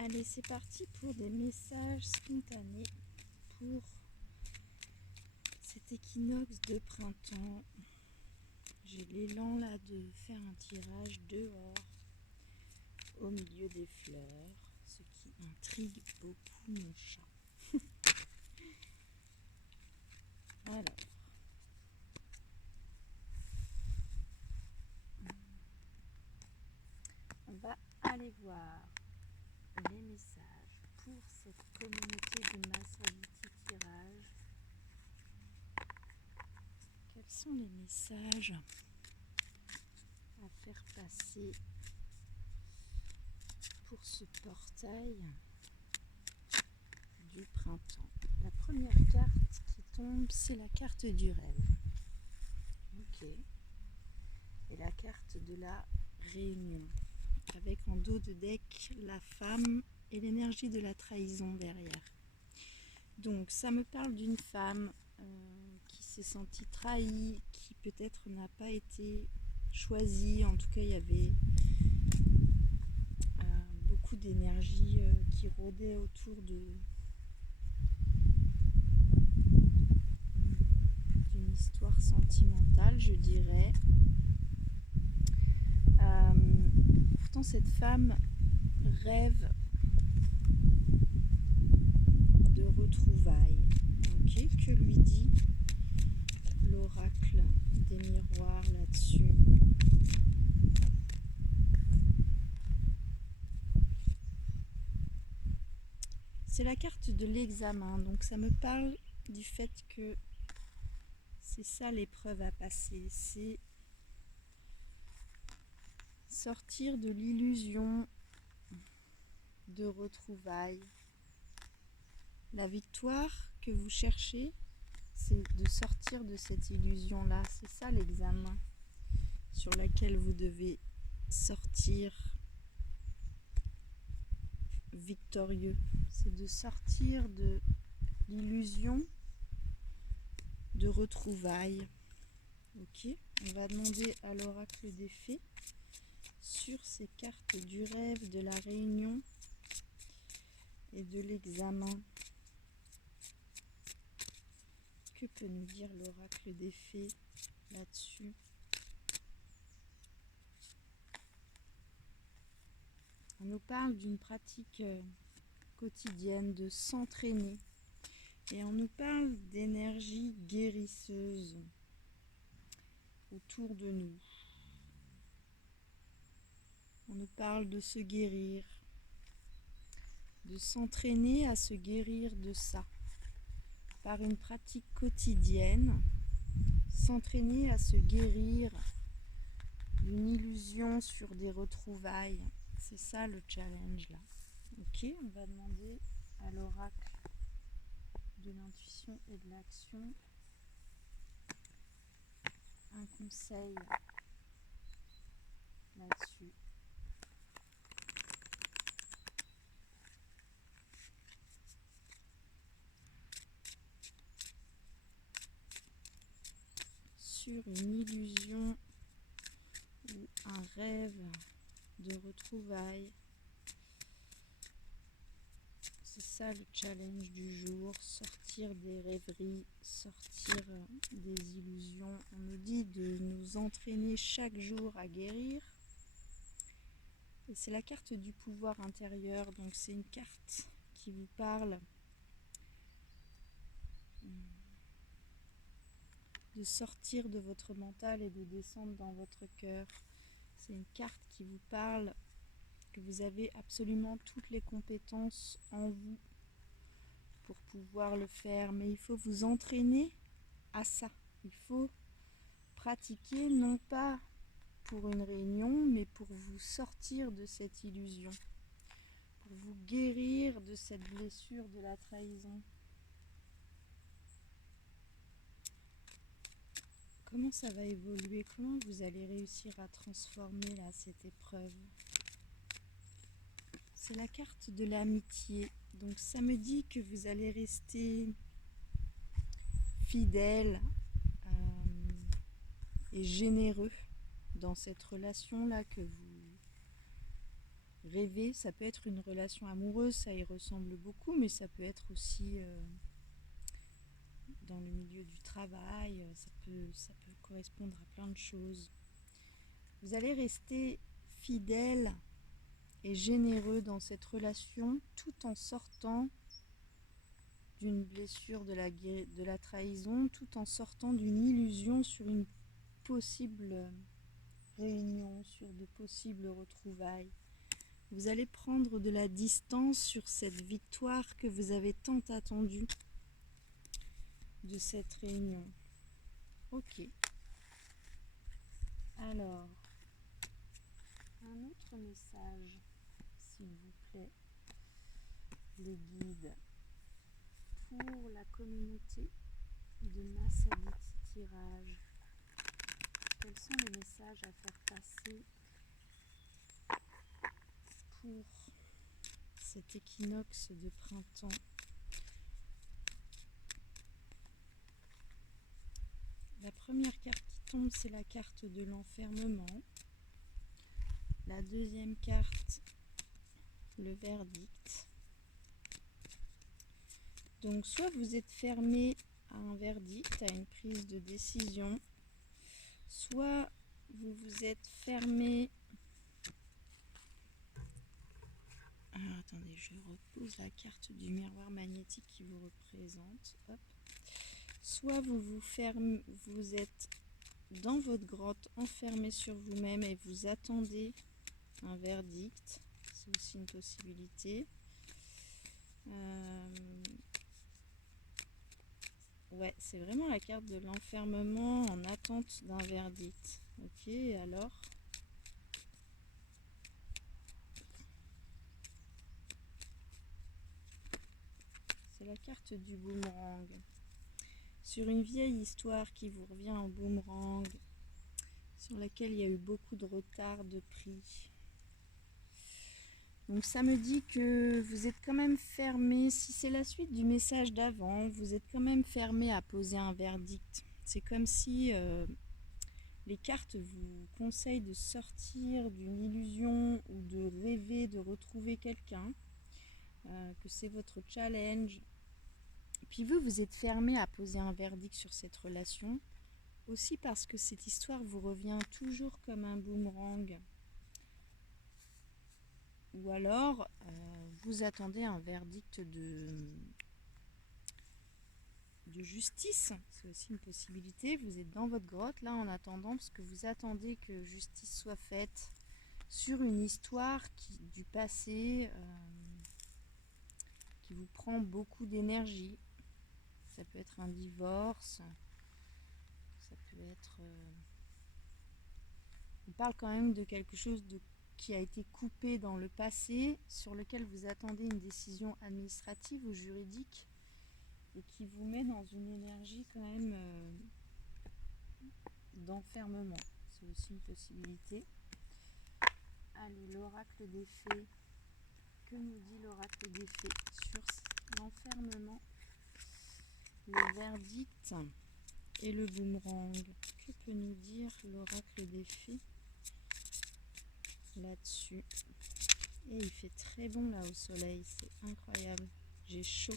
Allez, c'est parti pour des messages spontanés pour cet équinoxe de printemps. J'ai l'élan là de faire un tirage dehors, au milieu des fleurs, ce qui intrigue beaucoup mon chat. Alors, on va aller voir les messages pour cette communauté de Massaviti tirage. Quels sont les messages à faire passer pour ce portail du printemps? La première carte qui tombe, c'est la carte du rêve. Ok. Et la carte de la réunion, avec en dos de deck la femme et l'énergie de la trahison derrière. Donc ça me parle d'une femme qui s'est sentie trahie, qui peut-être n'a pas été choisie. En tout cas, il y avait beaucoup d'énergie qui rôdait autour d'une histoire sentimentale, je dirais. Pourtant, cette femme rêve de retrouvailles. Ok, que lui dit l'oracle des miroirs là-dessus? C'est la carte de l'examen, donc ça me parle du fait que c'est ça l'épreuve à passer, c'est sortir de l'illusion de retrouvailles. La victoire que vous cherchez, c'est de sortir de cette illusion-là. C'est ça l'examen sur lequel vous devez sortir victorieux. C'est de sortir de l'illusion de retrouvailles. Ok, on va demander à l'oracle des fées sur ces cartes du rêve, de la réunion et de l'examen. Que peut nous dire l'oracle des fées là-dessus? On nous parle d'une pratique quotidienne, de s'entraîner. Et on nous parle d'énergie guérisseuse autour de nous. On nous parle de se guérir, de s'entraîner à se guérir de ça. Par une pratique quotidienne, s'entraîner à se guérir d'une illusion sur des retrouvailles. C'est ça le challenge là. Ok, on va demander à l'oracle de l'intuition et de l'action un conseil là-dessus. Sur une illusion ou un rêve de retrouvailles. C'est ça le challenge du jour, sortir des rêveries, sortir des illusions. On nous dit de nous entraîner chaque jour à guérir. Et c'est la carte du pouvoir intérieur, donc c'est une carte qui vous parle de sortir de votre mental et de descendre dans votre cœur. C'est une carte qui vous parle que vous avez absolument toutes les compétences en vous pour pouvoir le faire, mais il faut vous entraîner à ça. Il faut pratiquer non pas pour une réunion, mais pour vous sortir de cette illusion, pour vous guérir de cette blessure de la trahison. Comment ça va évoluer? Comment vous allez réussir à transformer là cette épreuve? C'est la carte de l'amitié. Donc ça me dit que vous allez rester fidèle et généreux dans cette relation-là que vous rêver. Ça peut être une relation amoureuse, ça y ressemble beaucoup, mais ça peut être aussi dans le milieu du travail, ça peut correspondre à plein de choses. Vous allez rester fidèle et généreux dans cette relation tout en sortant d'une blessure de la trahison, tout en sortant d'une illusion sur une possible réunion, sur de possibles retrouvailles. Vous allez prendre de la distance sur cette victoire que vous avez tant attendue de cette réunion. Ok. Alors, un autre message, s'il vous plaît, les guides, pour la communauté de Massaditi Tirage. Quels sont les messages à faire passer pour cet équinoxe de printemps? La première carte qui tombe, c'est la carte de l'enfermement. La deuxième carte, le verdict. Donc soit vous êtes fermé à un verdict, à une prise de décision, soit vous vous êtes fermé... Alors attendez, je repose la carte du miroir magnétique qui vous représente. Hop. Soit vous êtes dans votre grotte, enfermé sur vous-même et vous attendez un verdict. C'est aussi une possibilité. Ouais, c'est vraiment la carte de l'enfermement en attente d'un verdict. Ok, alors c'est la carte du boomerang. Sur une vieille histoire qui vous revient en boomerang, sur laquelle il y a eu beaucoup de retard de prix. Donc ça me dit que vous êtes quand même fermé, si c'est la suite du message d'avant, vous êtes quand même fermé à poser un verdict. C'est comme si les cartes vous conseillent de sortir d'une illusion ou de rêver de retrouver quelqu'un, que c'est votre challenge. Puis vous êtes fermé à poser un verdict sur cette relation, aussi parce que cette histoire vous revient toujours comme un boomerang. Ou alors, vous attendez un verdict de justice, c'est aussi une possibilité. Vous êtes dans votre grotte là en attendant, parce que vous attendez que justice soit faite sur une histoire du passé qui vous prend beaucoup d'énergie. Ça peut être un divorce, ça peut être... on parle quand même de quelque chose qui a été coupé dans le passé, sur lequel vous attendez une décision administrative ou juridique, et qui vous met dans une énergie quand même d'enfermement. C'est aussi une possibilité. Allez, l'oracle des fées. Que nous dit l'oracle des fées sur l'enfermement, le verdict et le boomerang? Que peut nous dire l'oracle des fées là-dessus? Et il fait très bon là au soleil, c'est incroyable. J'ai chaud.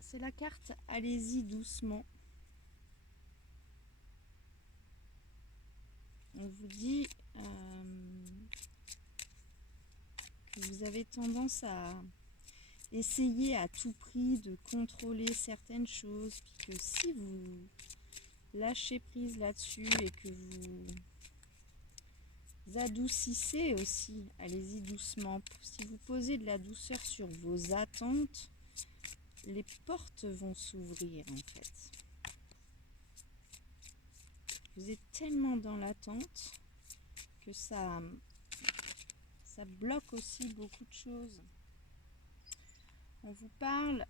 C'est la carte allez-y doucement. On vous dit que vous avez tendance à essayer à tout prix de contrôler certaines choses, puis que si vous lâchez prise là-dessus et que vous adoucissez aussi, allez-y doucement. Si vous posez de la douceur sur vos attentes, les portes vont s'ouvrir en fait. Vous êtes tellement dans l'attente que ça bloque aussi beaucoup de choses. On vous parle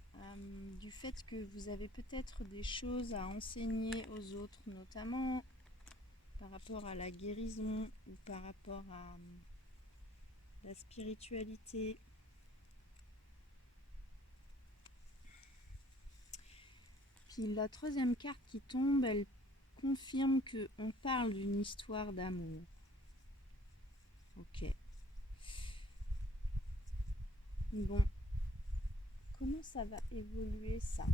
du fait que vous avez peut-être des choses à enseigner aux autres, notamment par rapport à la guérison ou par rapport à la spiritualité. Puis la troisième carte qui tombe, elle confirme qu'on parle d'une histoire d'amour. Ok. Bon. Comment ça va évoluer ça?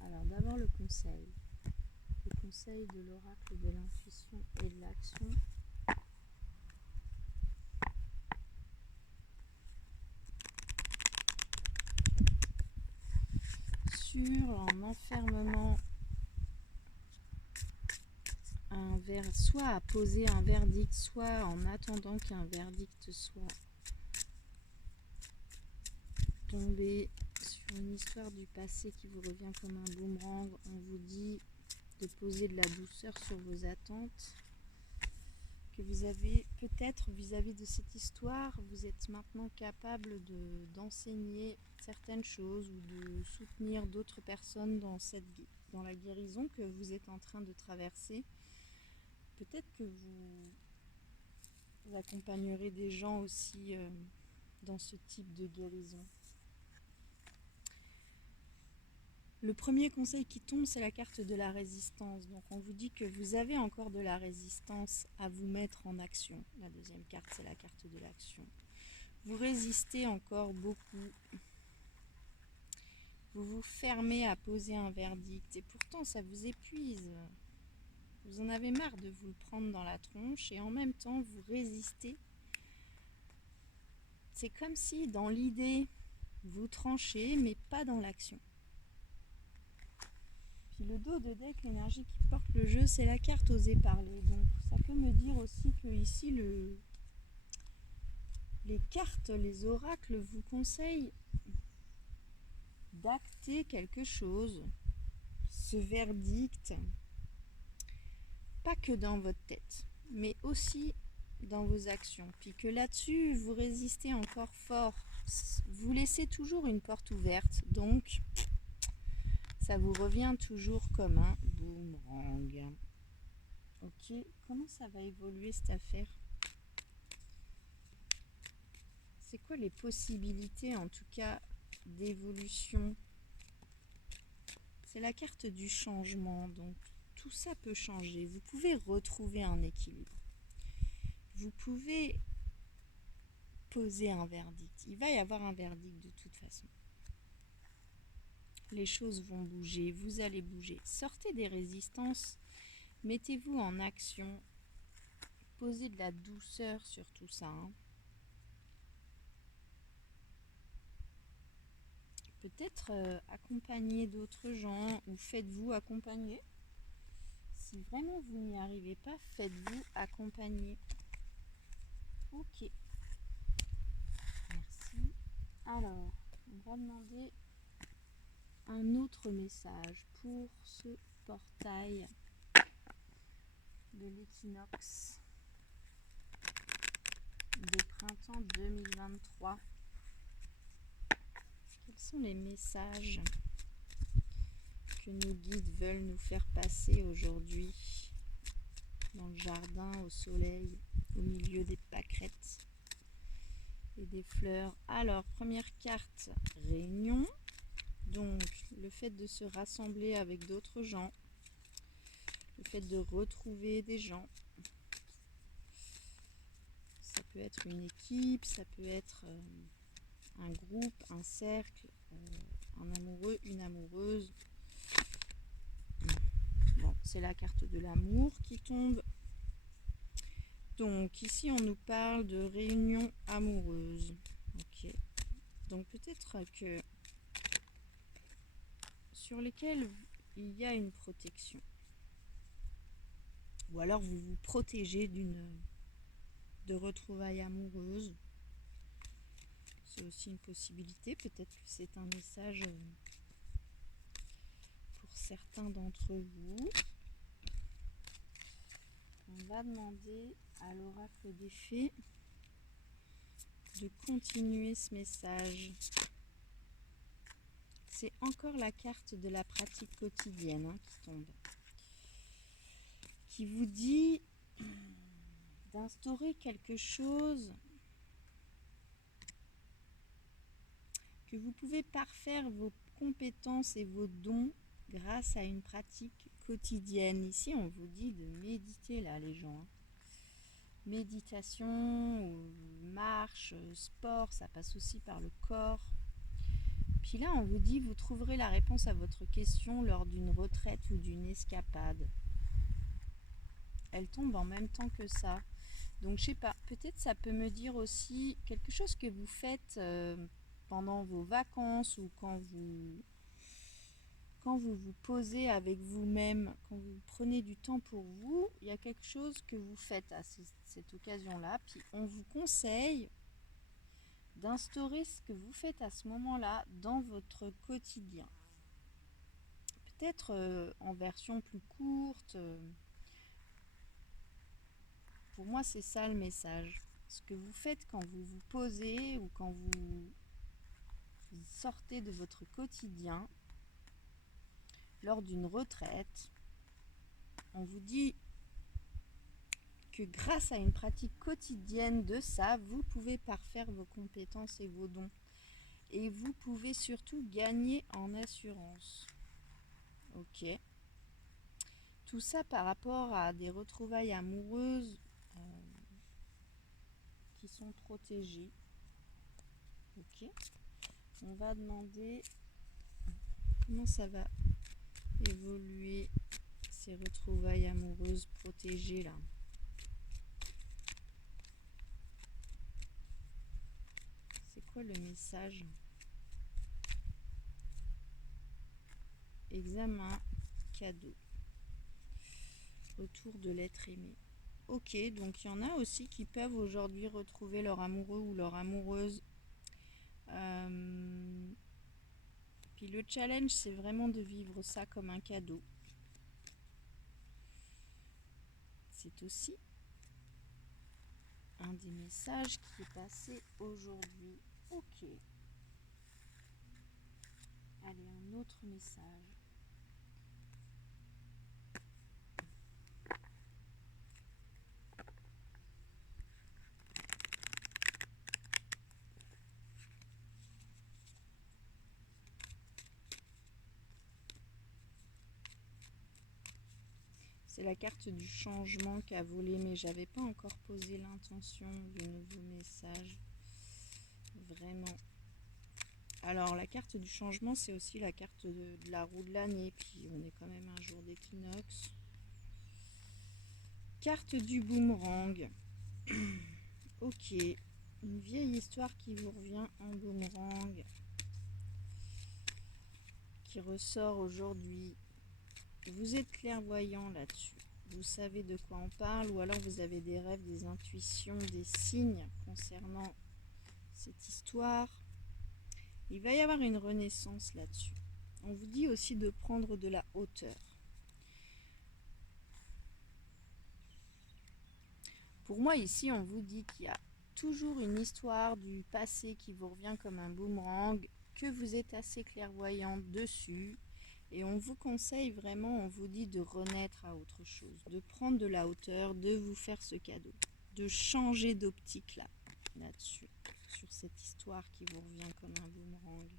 Alors d'abord le conseil. Le conseil de l'oracle de l'intuition et de l'action. Sur un enfermement, soit à poser un verdict, soit en attendant qu'un verdict soit tombé sur une histoire du passé qui vous revient comme un boomerang. On vous dit de poser de la douceur sur vos attentes que vous avez peut-être vis-à-vis de cette histoire. Vous êtes maintenant capable d'enseigner certaines choses ou de soutenir d'autres personnes dans la guérison que vous êtes en train de traverser. Peut-être que vous accompagnerez des gens aussi dans ce type de guérison. Le premier conseil qui tombe, c'est la carte de la résistance. Donc on vous dit que vous avez encore de la résistance à vous mettre en action. La deuxième carte, c'est la carte de l'action. Vous résistez encore beaucoup. Vous vous fermez à poser un verdict. Et pourtant, ça vous épuise. Vous en avez marre de vous le prendre dans la tronche. Et en même temps, vous résistez. C'est comme si, dans l'idée, vous tranchez, mais pas dans l'action. Puis le dos de deck, l'énergie qui porte le jeu, c'est la carte oser parler. Donc ça peut me dire aussi que ici, les cartes, les oracles vous conseillent d'acter quelque chose, ce verdict, pas que dans votre tête, mais aussi dans vos actions. Puis que là-dessus, vous résistez encore fort. Vous laissez toujours une porte ouverte, donc ça vous revient toujours comme un boomerang. Ok, comment ça va évoluer cette affaire? C'est quoi les possibilités en tout cas d'évolution? C'est la carte du changement, donc tout ça peut changer. Vous pouvez retrouver un équilibre. Vous pouvez poser un verdict. Il va y avoir un verdict de toute façon. Les choses vont bouger, vous allez bouger. Sortez des résistances, mettez-vous en action. Posez de la douceur sur tout ça. Peut-être accompagner d'autres gens ou faites-vous accompagner. Si vraiment vous n'y arrivez pas, faites-vous accompagner. Ok. Merci. Alors, on va demander un autre message pour ce portail de l'équinoxe de printemps 2023. Quels sont les messages que nos guides veulent nous faire passer aujourd'hui dans le jardin, au soleil, au milieu des pâquerettes et des fleurs? Alors, première carte, réunion. Donc, le fait de se rassembler avec d'autres gens, le fait de retrouver des gens. Ça peut être une équipe, ça peut être un groupe, un cercle, un amoureux, une amoureuse. Bon, c'est la carte de l'amour qui tombe. Donc ici on nous parle de réunion amoureuse. Ok. Donc peut-être que sur lesquelles il y a une protection. Ou alors vous vous protégez de retrouvailles amoureuses. C'est aussi une possibilité. Peut-être que c'est un message pour certains d'entre vous. On va demander à l'oracle des fées de continuer ce message. C'est encore la carte de la pratique quotidienne qui tombe. Qui vous dit d'instaurer quelque chose que vous pouvez parfaire vos compétences et vos dons grâce à une pratique quotidienne. Ici, on vous dit de méditer, là, les gens. Hein. Méditation, ou marche, sport, ça passe aussi par le corps. Puis là, on vous dit, vous trouverez la réponse à votre question lors d'une retraite ou d'une escapade. Elle tombe en même temps que ça. Donc, je sais pas, peut-être ça peut me dire aussi quelque chose que vous faites pendant vos vacances ou quand vous posez avec vous-même, quand vous prenez du temps pour vous, il y a quelque chose que vous faites à cette occasion-là. Puis on vous conseille d'instaurer ce que vous faites à ce moment-là dans votre quotidien. Peut-être en version plus courte. Pour moi, c'est ça le message. Ce que vous faites quand vous vous posez ou quand vous sortez de votre quotidien lors d'une retraite, on vous dit que grâce à une pratique quotidienne de ça, vous pouvez parfaire vos compétences et vos dons. Et vous pouvez surtout gagner en assurance. Ok. Tout ça par rapport à des retrouvailles amoureuses qui sont protégées. Ok. On va demander comment ça va évoluer ces retrouvailles amoureuses protégées là. C'est quoi le message? Examen, cadeau. Autour de l'être aimé. Ok, donc il y en a aussi qui peuvent aujourd'hui retrouver leur amoureux ou leur amoureuse. Puis le challenge, c'est vraiment de vivre ça comme un cadeau. C'est aussi un des messages qui est passé aujourd'hui. Ok. Allez, un autre message. C'est la carte du changement qui a volé, mais j'avais pas encore posé l'intention du nouveau message. Vraiment. Alors, la carte du changement, c'est aussi la carte de la roue de l'année. Puis, on est quand même un jour d'équinoxe. Carte du boomerang. Ok. Une vieille histoire qui vous revient en boomerang. Qui ressort aujourd'hui. Vous êtes clairvoyant là-dessus. Vous savez de quoi on parle, ou alors vous avez des rêves, des intuitions, des signes concernant cette histoire. Il va y avoir une renaissance là-dessus. On vous dit aussi de prendre de la hauteur. Pour moi, ici, on vous dit qu'il y a toujours une histoire du passé qui vous revient comme un boomerang, que vous êtes assez clairvoyant dessus. Et on vous conseille vraiment, on vous dit de renaître à autre chose, de prendre de la hauteur, de vous faire ce cadeau, de changer d'optique là-dessus, sur cette histoire qui vous revient comme un boomerang.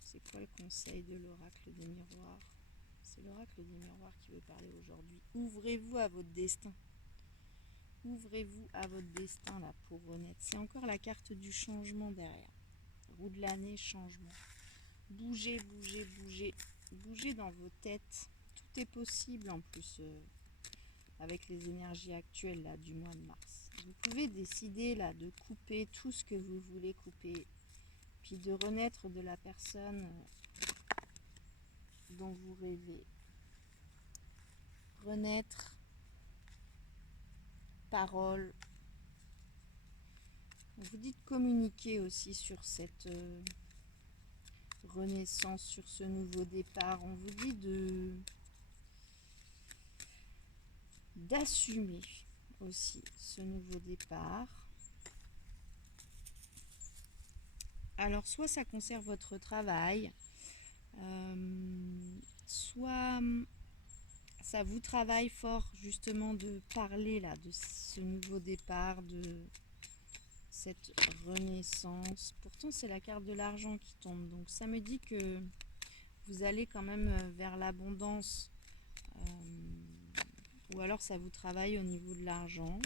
C'est quoi le conseil de l'oracle des miroirs? C'est l'oracle des miroirs qui veut parler aujourd'hui. Ouvrez-vous à votre destin. Ouvrez-vous à votre destin là pour renaître. C'est encore la carte du changement derrière. Roue de l'année, changement. Bougez, bougez, bougez. Bougez dans vos têtes. Tout est possible en plus avec les énergies actuelles là, du mois de mars. Vous pouvez décider là de couper tout ce que vous voulez couper. Puis de renaître de la personne dont vous rêvez. Renaître, parole. On vous dit de communiquer aussi sur cette renaissance, sur ce nouveau départ. On vous dit d'assumer aussi ce nouveau départ. Alors, soit ça concerne votre travail, soit ça vous travaille fort justement de parler là de ce nouveau départ, de cette renaissance. Pourtant, c'est la carte de l'argent qui tombe, donc ça me dit que vous allez quand même vers l'abondance. Ou alors ça vous travaille au niveau de l'argent.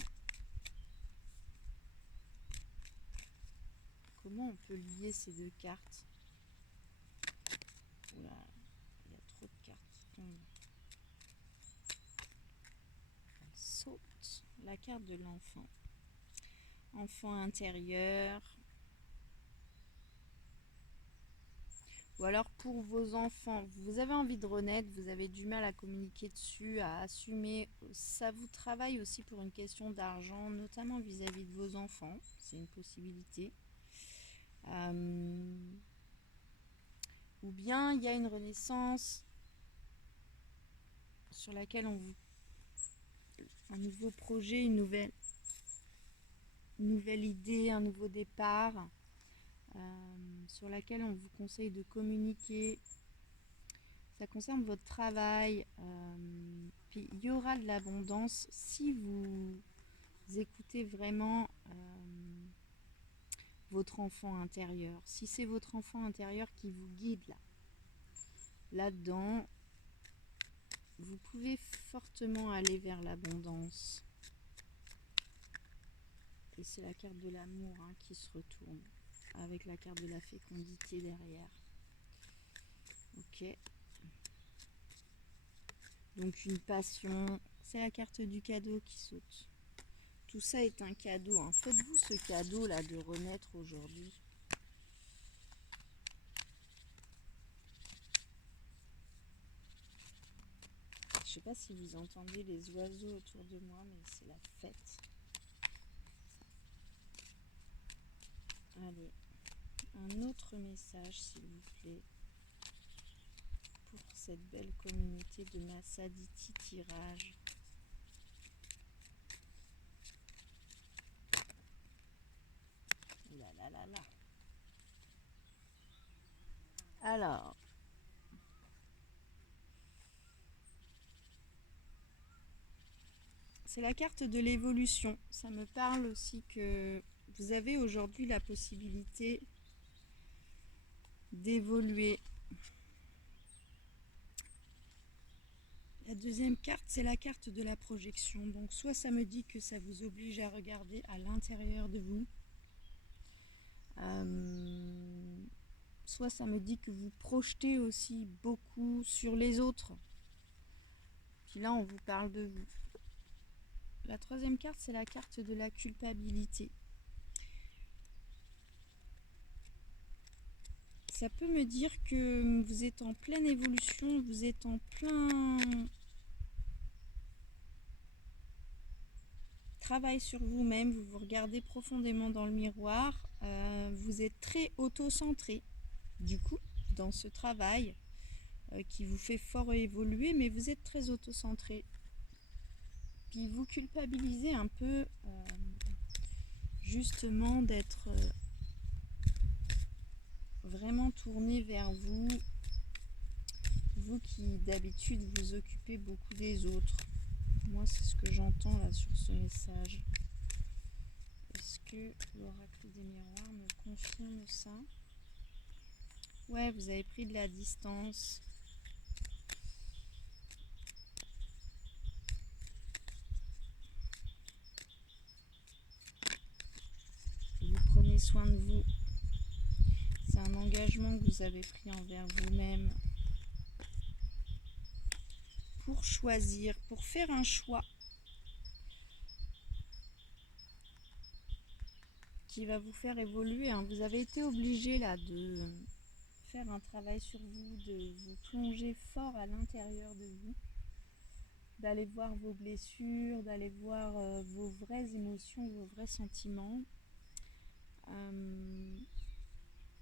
Comment on peut lier ces deux cartes? Oula, il y a trop de cartes qui tombent. Elle saute. La carte de l'enfant. Enfant intérieur. Ou alors pour vos enfants, vous avez envie de renaître, vous avez du mal à communiquer dessus, à assumer. Ça vous travaille aussi pour une question d'argent, notamment vis-à-vis de vos enfants. C'est une possibilité. Ou bien il y a une renaissance sur laquelle on vous... Un nouveau projet, une nouvelle idée, un nouveau départ, sur laquelle on vous conseille de communiquer. Ça concerne votre travail. Puis il y aura de l'abondance si vous écoutez vraiment votre enfant intérieur. Si c'est votre enfant intérieur qui vous guide là-dedans, vous pouvez fortement aller vers l'abondance. Et c'est la carte de l'amour qui se retourne avec la carte de la fécondité derrière. Ok. Donc une passion, c'est la carte du cadeau qui saute. Tout ça est un cadeau. Faites-vous ce cadeau là de renaître aujourd'hui. Je sais pas si vous entendez les oiseaux autour de moi, mais c'est la fête. Allez, un autre message s'il vous plaît pour cette belle communauté de Massaditi Tirage. Là là là là. Alors, c'est la carte de l'évolution. Ça me parle aussi que vous avez aujourd'hui la possibilité d'évoluer. La deuxième carte, c'est la carte de la projection. Donc soit ça me dit que ça vous oblige à regarder à l'intérieur de vous, soit ça me dit que vous projetez aussi beaucoup sur les autres. Puis là, on vous parle de vous. La troisième carte, c'est la carte de la culpabilité. Ça peut me dire que vous êtes en pleine évolution, vous êtes en plein travail sur vous-même, vous vous regardez profondément dans le miroir, vous êtes très auto-centré du coup dans ce travail qui vous fait fort évoluer, mais vous êtes très auto-centré. Puis vous culpabilisez un peu justement d'être vraiment tourné vers vous, vous qui d'habitude vous occupez beaucoup des autres. Moi, c'est ce que j'entends là sur ce message. Est-ce que l'oracle des miroirs me confirme ça? Ouais, vous avez pris de la distance. Vous prenez soin de vous. C'est un engagement que vous avez pris envers vous-même pour choisir, pour faire un choix qui va vous faire évoluer. Vous avez été obligé là de faire un travail sur vous, de vous plonger fort à l'intérieur de vous, d'aller voir vos blessures, d'aller voir vos vraies émotions, vos vrais sentiments.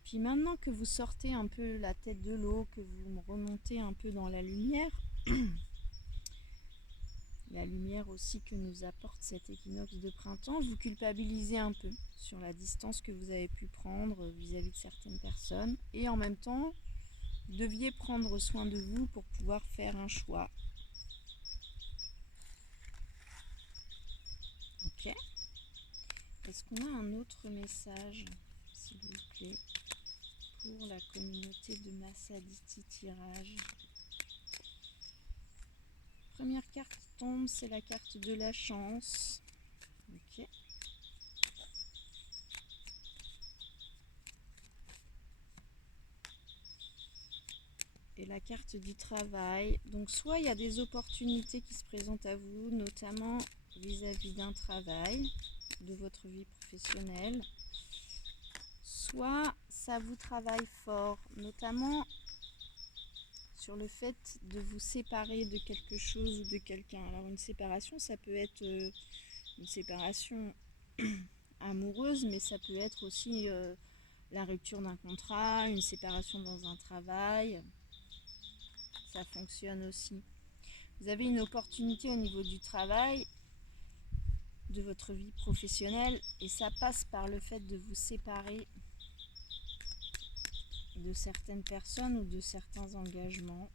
Puis maintenant que vous sortez un peu la tête de l'eau, que vous remontez un peu dans la lumière, la lumière aussi que nous apporte cet équinoxe de printemps, vous culpabilisez un peu sur la distance que vous avez pu prendre vis-à-vis de certaines personnes. Et en même temps, vous deviez prendre soin de vous pour pouvoir faire un choix. Ok. Est-ce qu'on a un autre message, s'il vous plaît, pour la communauté de Massaditi Tirage. Première carte qui tombe, c'est la carte de la chance. Ok. Et la carte du travail. Donc soit il y a des opportunités qui se présentent à vous, notamment vis-à-vis d'un travail, de votre vie professionnelle. Soit ça vous travaille fort, notamment sur le fait de vous séparer de quelque chose ou de quelqu'un. Alors une séparation, ça peut être une séparation amoureuse, mais ça peut être aussi la rupture d'un contrat, une séparation dans un travail. Ça fonctionne aussi. Vous avez une opportunité au niveau du travail, de votre vie professionnelle, et ça passe par le fait de vous séparer de certaines personnes ou de certains engagements.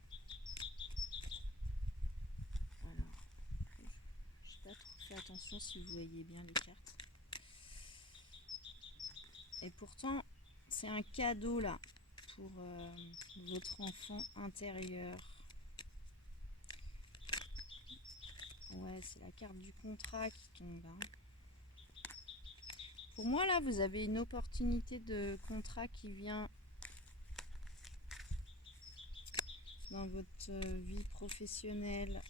Alors, je n'ai pas trop fait attention si vous voyez bien les cartes. Et pourtant, c'est un cadeau là pour votre enfant intérieur. Ouais, c'est la carte du contrat qui tombe. Hein. Pour moi, là, vous avez une opportunité de contrat qui vient dans votre vie professionnelle.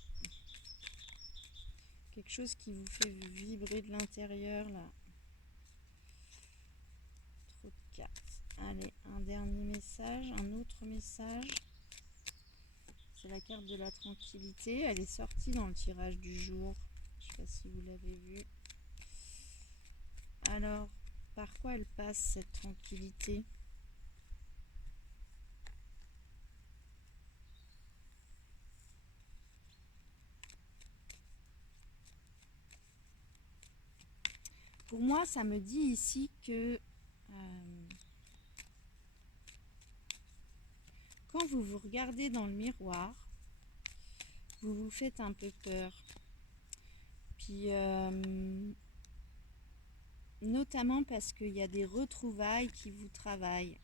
Quelque chose qui vous fait vibrer de l'intérieur, là. Trop de cartes. Allez, un dernier message, un autre message. C'est la carte de la tranquillité. Elle est sortie dans le tirage du jour. Je ne sais pas si vous l'avez vu. Alors, par quoi elle passe cette tranquillité ? Pour moi, ça me dit ici que quand vous vous regardez dans le miroir, vous vous faites un peu peur. Puis, notamment parce qu'il y a des retrouvailles qui vous travaillent.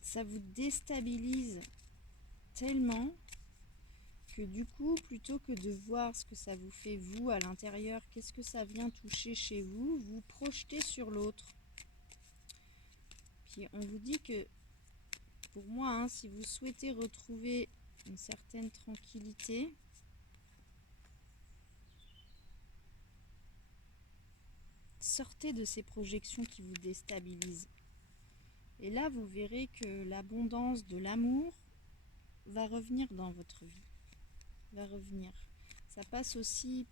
Ça vous déstabilise tellement que du coup, plutôt que de voir ce que ça vous fait vous à l'intérieur, qu'est-ce que ça vient toucher chez vous, vous projetez sur l'autre. Puis on vous dit que, pour moi, hein, si vous souhaitez retrouver une certaine tranquillité, sortez de ces projections qui vous déstabilisent. Et là, vous verrez que l'abondance de l'amour va revenir dans votre vie. Va revenir. Ça passe aussi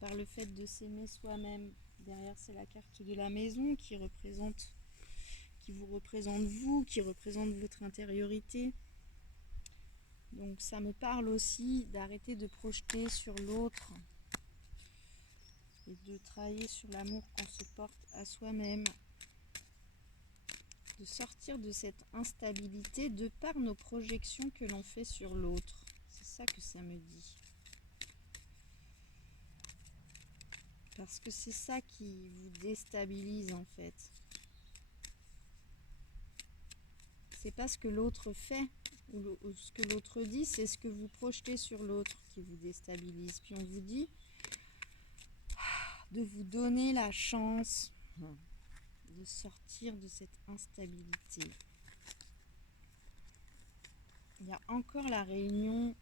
par le fait de s'aimer soi-même. Derrière, c'est la carte de la maison qui vous représente vous, qui représente votre intériorité. Donc ça me parle aussi d'arrêter de projeter sur l'autre et de travailler sur l'amour qu'on se porte à soi-même. De sortir de cette instabilité de par nos projections que l'on fait sur l'autre. C'est ça que ça me dit. Parce que c'est ça qui vous déstabilise en fait. C'est pas ce que l'autre fait ou ce que l'autre dit, c'est ce que vous projetez sur l'autre qui vous déstabilise. Puis on vous dit de vous donner la chance de sortir de cette instabilité. Il y a encore la réunion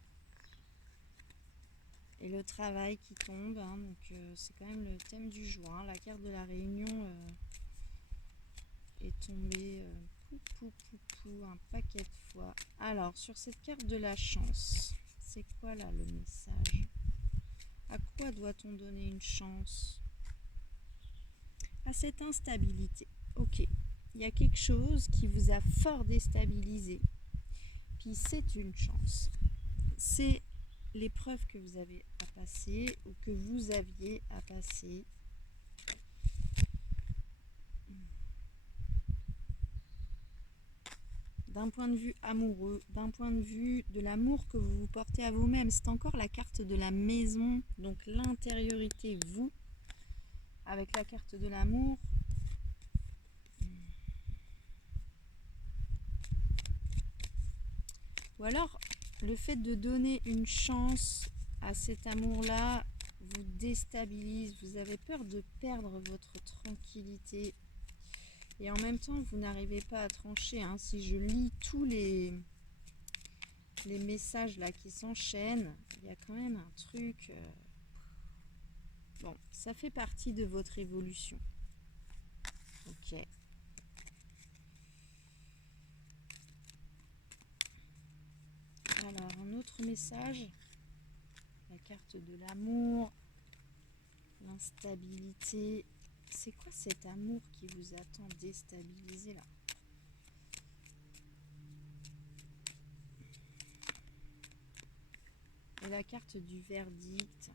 et le travail qui tombe, hein, donc c'est quand même le thème du jour. Hein. La carte de la réunion est tombée un paquet de fois. Alors, sur cette carte de la chance, c'est quoi là le message ? À quoi doit-on donner une chance ? À cette instabilité. Ok, il y a quelque chose qui vous a fort déstabilisé. Puis c'est une chance. C'est l'épreuve que vous avez à passer ou que vous aviez à passer. D'un point de vue amoureux, d'un point de vue de l'amour que vous vous portez à vous-même. C'est encore la carte de la maison, donc l'intériorité, vous, avec la carte de l'amour. Ou alors, le fait de donner une chance à cet amour-là vous déstabilise. Vous avez peur de perdre votre tranquillité. Et en même temps, vous n'arrivez pas à trancher. Hein. Si je lis tous les messages là qui s'enchaînent, il y a quand même un truc... Bon, ça fait partie de votre évolution. Ok. Alors, un autre message. La carte de l'amour. L'instabilité. C'est quoi cet amour qui vous a tant déstabilisé là? Et la carte du verdict.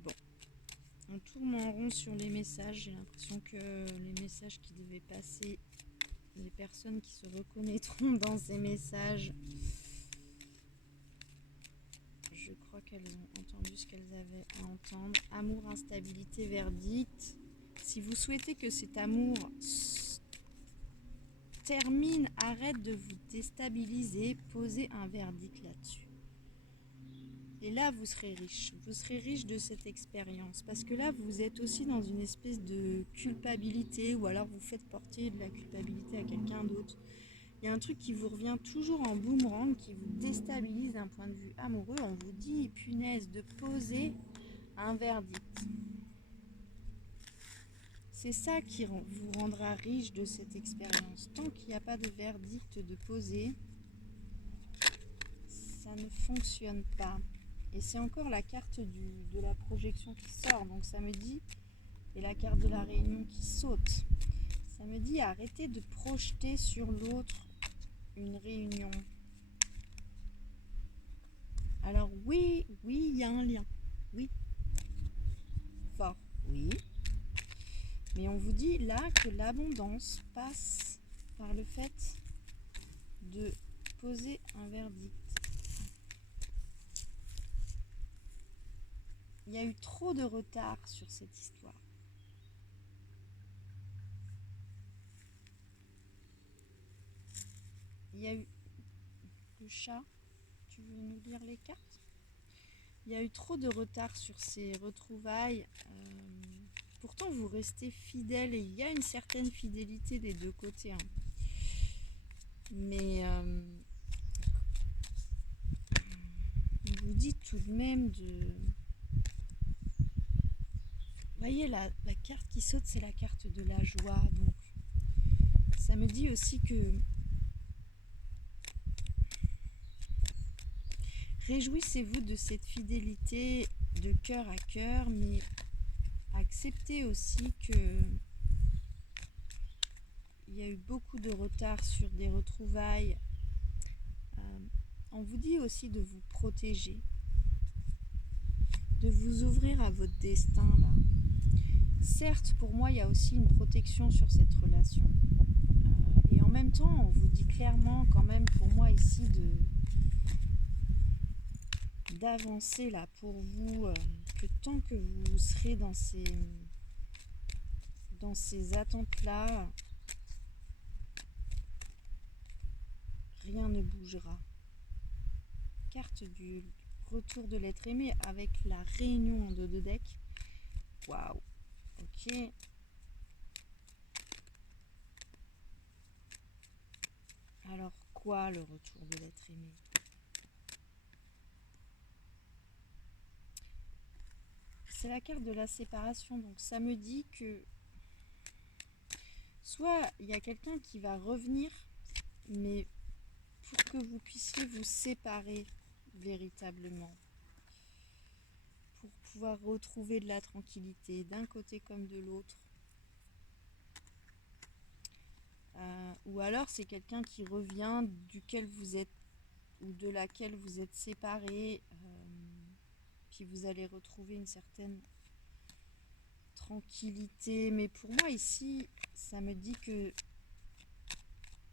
Bon. On tourne en rond sur les messages. J'ai l'impression que les messages qui devaient passer, les personnes qui se reconnaîtront dans ces messages, je crois qu'elles ont entendu ce qu'elles avaient à entendre. Amour, instabilité, verdict. Si vous souhaitez que cet amour termine, arrête de vous déstabiliser, posez un verdict là-dessus. Et là, vous serez riche. Vous serez riche de cette expérience. Parce que là, vous êtes aussi dans une espèce de culpabilité, ou alors vous faites porter de la culpabilité à quelqu'un d'autre. Il y a un truc qui vous revient toujours en boomerang, qui vous déstabilise d'un point de vue amoureux. On vous dit, punaise, de poser un verdict. C'est ça qui vous rendra riche de cette expérience. Tant qu'il n'y a pas de verdict de poser, ça ne fonctionne pas. Et c'est encore la carte de la projection qui sort. Donc ça me dit, et la carte de la réunion qui saute. Ça me dit, arrêtez de projeter sur l'autre une réunion. Alors oui, il y a un lien. Oui. Fort, oui. Mais on vous dit là que l'abondance passe par le fait de poser un verdict. Il y a eu trop de retard sur cette histoire. Il y a eu... Le chat, tu veux nous lire les cartes? Il y a eu trop de retard sur ces retrouvailles. Pourtant, vous restez fidèles et il y a une certaine fidélité des deux côtés. Hein. Mais on vous dit tout de même de... Vous voyez, la carte qui saute, c'est la carte de la joie. Donc, ça me dit aussi que réjouissez-vous de cette fidélité de cœur à cœur, mais acceptez aussi que il y a eu beaucoup de retard sur des retrouvailles. On vous dit aussi de vous protéger, de vous ouvrir à votre destin là. Certes, pour moi, il y a aussi une protection sur cette relation. Et en même temps, on vous dit clairement quand même pour moi ici d'avancer là pour vous, que tant que vous serez dans ces attentes-là, rien ne bougera. Carte du retour de l'être aimé avec la réunion en dos de deck. Waouh, ok. Alors quoi le retour de l'être aimé? C'est la carte de la séparation, donc ça me dit que soit il y a quelqu'un qui va revenir, mais pour que vous puissiez vous séparer véritablement, pour pouvoir retrouver de la tranquillité d'un côté comme de l'autre. Ou alors c'est quelqu'un qui revient duquel vous êtes ou de laquelle vous êtes séparés, puis vous allez retrouver une certaine tranquillité. Mais pour moi ici, ça me dit que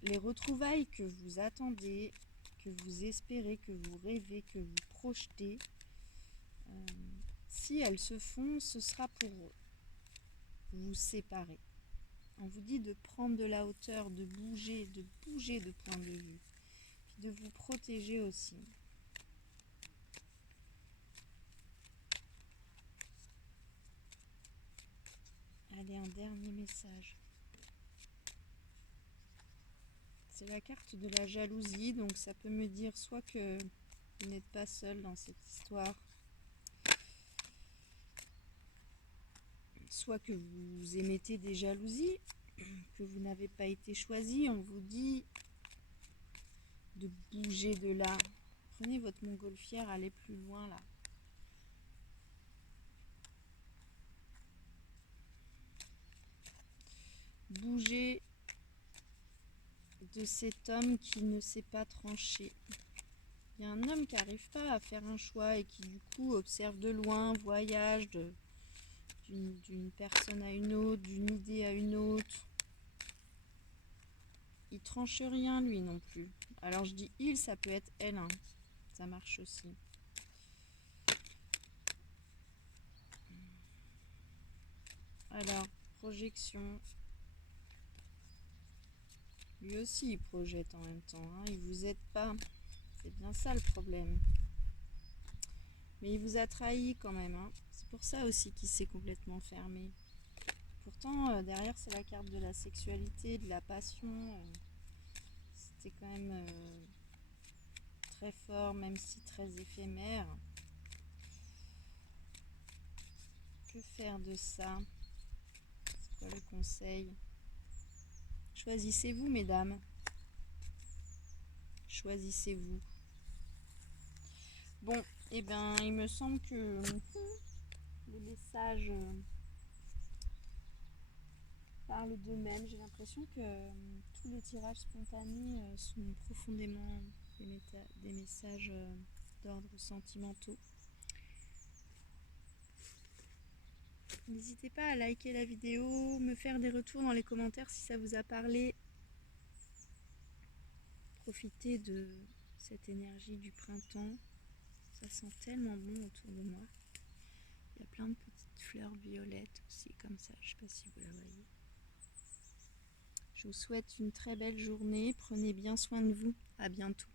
les retrouvailles que vous attendez, que vous espérez, que vous rêvez, que vous projetez, si elles se font, ce sera pour vous séparer. On vous dit de prendre de la hauteur, de bouger de point de vue. de vous protéger aussi. Allez, un dernier message. C'est la carte de la jalousie, donc ça peut me dire soit que vous n'êtes pas seul dans cette histoire, soit que vous émettez des jalousies, que vous n'avez pas été choisi. On vous dit de bouger de là. Prenez votre montgolfière, allez plus loin là. Bougez de cet homme qui ne sait pas trancher. Il y a un homme qui n'arrive pas à faire un choix et qui du coup observe de loin, voyage d'une personne à une autre, d'une idée à une autre. Il tranche rien lui non plus. Alors je dis il, ça peut être elle, hein. Ça marche aussi. Alors, projection. Lui aussi il projette en même temps, hein. Il vous aide pas. C'est bien ça le problème. Mais il vous a trahi quand même, hein. C'est pour ça aussi qu'il s'est complètement fermé. Pourtant, derrière, c'est la carte de la sexualité, de la passion. C'était quand même très fort, même si très éphémère. Que faire de ça? C'est quoi le conseil? Choisissez-vous, mesdames. Choisissez-vous. Bon, eh bien, il me semble que les messages parlent d'eux-mêmes. J'ai l'impression que tous les tirages spontanés sont profondément des messages d'ordre sentimentaux. N'hésitez pas à liker la vidéo, me faire des retours dans les commentaires si ça vous a parlé. Profitez de cette énergie du printemps. Ça sent tellement bon autour de moi. Il y a plein de petites fleurs violettes aussi comme ça. Je ne sais pas si vous la voyez. Je vous souhaite une très belle journée. Prenez bien soin de vous. À bientôt.